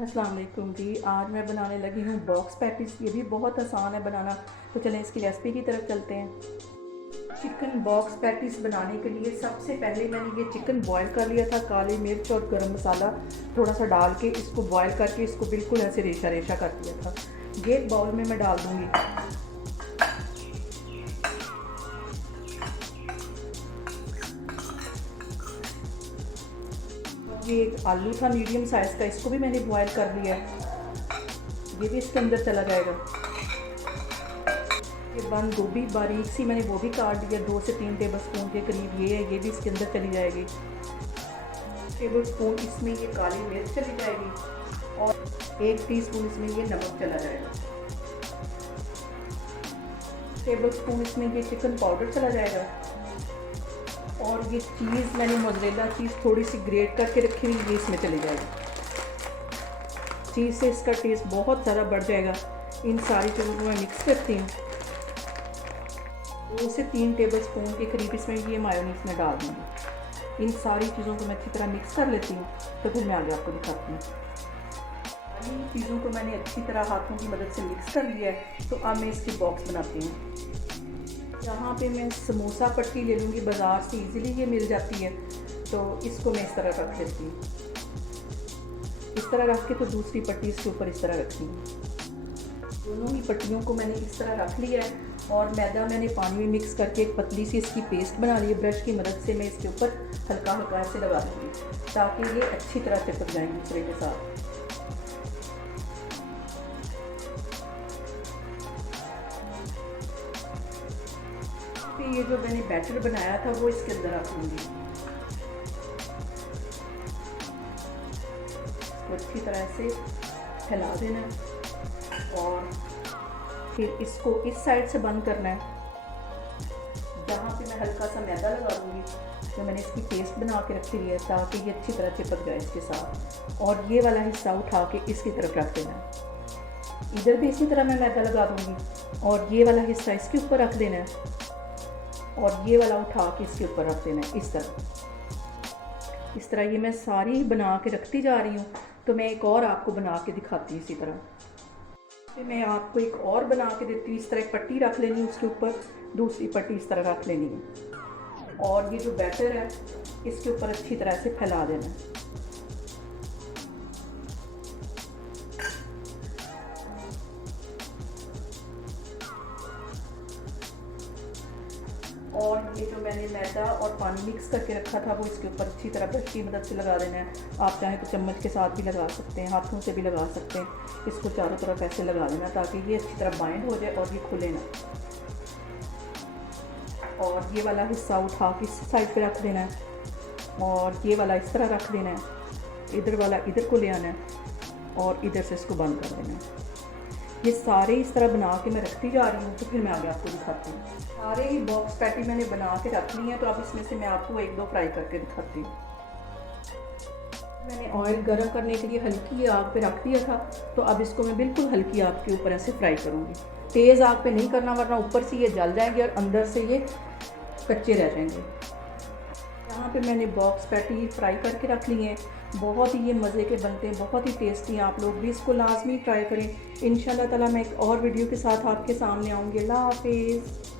अस्सलाम वालेकुम जी। आज मैं बनाने लगी हूँ बॉक्स पैटीज़। ये भी बहुत आसान है बनाना, तो चलें इसकी रेसिपी की तरफ चलते हैं। चिकन बॉक्स पैटीज़ बनाने के लिए सबसे पहले मैंने ये चिकन बॉईल कर लिया था। काली मिर्च और गरम मसाला थोड़ा सा डाल के इसको बॉईल करके इसको बिल्कुल ऐसे रेशा रेशा कर दिया था। ये एक बाउल में मैं डाल दूँगी। ये एक आलू था मीडियम साइज़ का, इसको भी मैंने बॉईल कर लिया है, ये भी इसके अंदर चला जाएगा। ये बंद गोभी बारीक सी मैंने वो भी काट दिया, 2 से 3 टेबल स्पून के करीब ये है, ये भी इसके अंदर चली जाएगी। टेबल स्पून इसमें ये काली मिर्च चली जाएगी और 1 टीस्पून इसमें ये नमक चला जाएगा। टेबल स्पून इसमें ये चिकन पाउडर चला जाएगा और ये चीज़ मैंने मोज़रेला चीज़ थोड़ी सी ग्रेट करके रखी हुई, ये इसमें चली जाएगी। चीज़ से इसका टेस्ट बहुत ज़्यादा बढ़ जाएगा। इन सारी चीज़ों को मैं मिक्स करती हूँ। 2 से 3 टेबल स्पून के करीब इसमें ये मायोनीज़ में डाल दूँगी। इन सारी चीज़ों को मैं अच्छी तरह मिक्स कर लेती हूँ, तो फिर मैं आगे आपको दिखाती हूँ। इन चीज़ों को मैंने अच्छी तरह हाथों की मदद से मिक्स कर लिया है, तो अब मैं इसकी बॉक्स बनाती हूँ। यहाँ पे मैं समोसा पट्टी ले लूँगी, बाज़ार से इजीली ये मिल जाती है, तो इसको मैं इस तरह रख देती हूँ। इस तरह रख के तो दूसरी पट्टी इसके ऊपर इस तरह रखती हूँ। दोनों ही पट्टियों को मैंने इस तरह रख लिया है और मैदा मैंने पानी में मिक्स करके एक पतली सी इसकी पेस्ट बना ली है। ब्रश की मदद से मैं इसके ऊपर हल्का हल्का ऐसे लगा दूँगी ताकि ये अच्छी तरह चिपक जाए दूसरे के साथ। फिर ये जो मैंने बैटर बनाया था वो इसके अंदर रख लूँगी। इसको अच्छी तरह से फैला देना और फिर इसको इस साइड से बंद करना है। जहाँ पे मैं हल्का सा मैदा लगा दूँगी, तो मैंने इसकी पेस्ट बना के रखी हुई है ताकि ये अच्छी तरह चिपक जाए इसके साथ। और ये वाला हिस्सा उठा के इसकी तरफ रख देना है। इधर भी इसी तरह मैं मैदा लगा दूँगी और ये वाला हिस्सा इसके ऊपर रख देना है और ये वाला उठा के इसके ऊपर रख देना है। इस तरह ये मैं सारी बना के रखती जा रही हूँ। तो मैं एक और आपको बना के दिखाती हूँ इसी तरह। फिर मैं आपको एक और बना के देती हूँ। इस तरह एक पट्टी रख लेनी है, उसके ऊपर दूसरी पट्टी इस तरह रख लेनी है और ये जो बैटर है इसके ऊपर अच्छी तरह से फैला देना है। और ये जो मैंने मैदा और पानी मिक्स करके रखा था वो इसके ऊपर अच्छी तरह ब्रश की मदद से लगा देना है। आप चाहें तो चम्मच के साथ भी लगा सकते हैं, हाथों से भी लगा सकते हैं। इसको चारों तरफ ऐसे लगा देना ताकि ये अच्छी तरह बाइंड हो जाए और ये खुले ना। और ये वाला हिस्सा उठा के इस साइड पे रख देना है और ये वाला इस तरह रख देना है। इधर वाला इधर को ले आना है और इधर से इसको बंद कर देना है। ये सारे इस तरह बना के मैं रखती जा रही हूँ, तो फिर मैं आगे आपको दिखाती हूँ। सारे ही बॉक्स पैटी मैंने बना के रख ली हैं, तो अब इसमें से मैं आपको 1-2 फ्राई करके दिखाती हूँ। मैंने ऑयल गर्म करने के लिए हल्की आग पे रख दिया था, तो अब इसको मैं बिल्कुल हल्की आग के ऊपर ऐसे फ्राई करूँगी। तेज़ आग पे नहीं करना, वरना ऊपर से ये जल जाएंगे और अंदर से ये कच्चे रह जाएंगे। यहाँ पे मैंने बॉक्स पैटी फ्राई करके रख ली हैं। बहुत ही ये मज़े के बनते हैं, बहुत ही टेस्टी हैं। आप लोग भी इसको लाजमी ट्राई करें। इंशाल्लाह ताला मैं एक और वीडियो के साथ आपके सामने आऊँगी। अल्लाह हाफिज़।